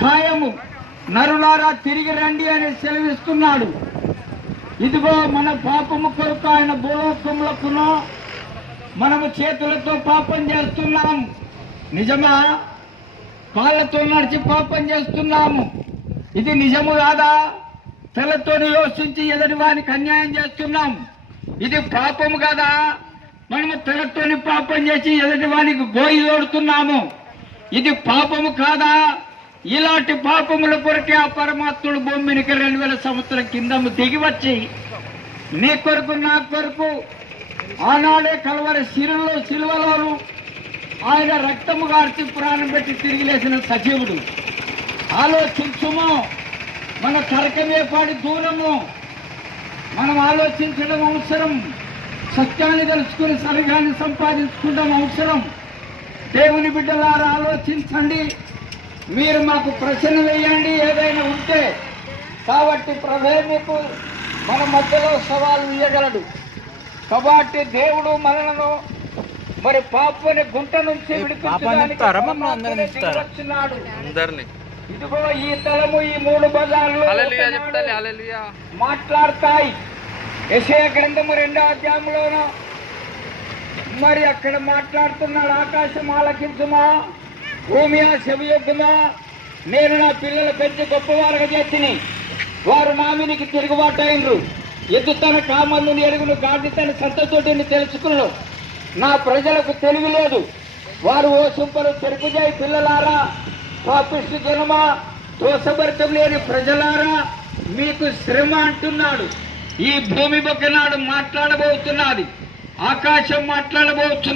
ఖాయము. నరులారా తిరిగి రండి అని సెలవిస్తున్నాడు. ఇదిగో మన పాపము కొరకు ఆయన భూలోకములకును మనము చేతులతో పాపం చేస్తున్నాం. నిజమా? కాళ్ళతో నడిచి పాపం చేస్తున్నాము. ఇది నిజము కాదా? తలతోని యోచించి ఎదుటి వానికి అన్యాయం చేస్తున్నాం. ఇది పాపము కదా? మనము తలతోని పాపం చేసి ఎదుటి వానికి గోయి తోడుతున్నాము. ఇది పాపము కాదా? ఇలాంటి పాపముల కొరకే ఆ పరమాత్ముడు భూమికి 2000 సంవత్సరం కిందము దిగి వచ్చి నీ కొరకు నా కొరకు ఆనాడే కలవరి శిలువలోను ఆయన రక్తము గార్చి ప్రాణం పెట్టి తిరిగి లేచిన సజీవుడు. ఆలోచించుము. మన తర్కమే పాడి దూరము. మనం ఆలోచించడం అవసరం. సత్యాన్ని తెలుసుకుని సరిగాన్ని సంపాదించుకోవడం అవసరం. దేవుని బిడ్డలారా ఆలోచించండి. మీరు మాకు ప్రశ్న వేయండి ఏదైనా ఉంటే. కాబట్టి ప్రభే మీకు మన మధ్యలో సవాలు ఇవ్వగలడు. కాబట్టి దేవుడు మనలను మరి పాపని గుంట నుంచి విడిపించడానికి వచ్చినాడు. ఇదిగో ఈ తలము ఈ 3 బజార్లు మాట్లాడతాయి. యెషయా గ్రంథము 2వ అధ్యాయంలోనూ మరి అక్కడ మాట్లాడుతున్నాడు. ఆకాశం ఆలకించుమా, భూమి చెవియొద్దుమా, నేను నా పిల్లల పెంచి గొప్పవారుగా చేతిని, వారు నా మీనికి తిరుగుబాటైనరు. ఎద్దు తన కామల్ని ఎరుగును, గాడి తన సంతతోటిని తెలుసుకున్నాడు. నా ప్రజలకు తెలివి లేదు. వారు ఓ సుంపరు తెరుపుజాయి పిల్లలారా, పాపిష్టి జనమా, దోషభరితం లేని ప్రజలారా, మీకు శ్రమ అంటున్నాడు. ఈ భూమి బొక్కనాడు మాట్లాడబోతున్నది. ఆకాశం మాట్లాడబోతున్నది.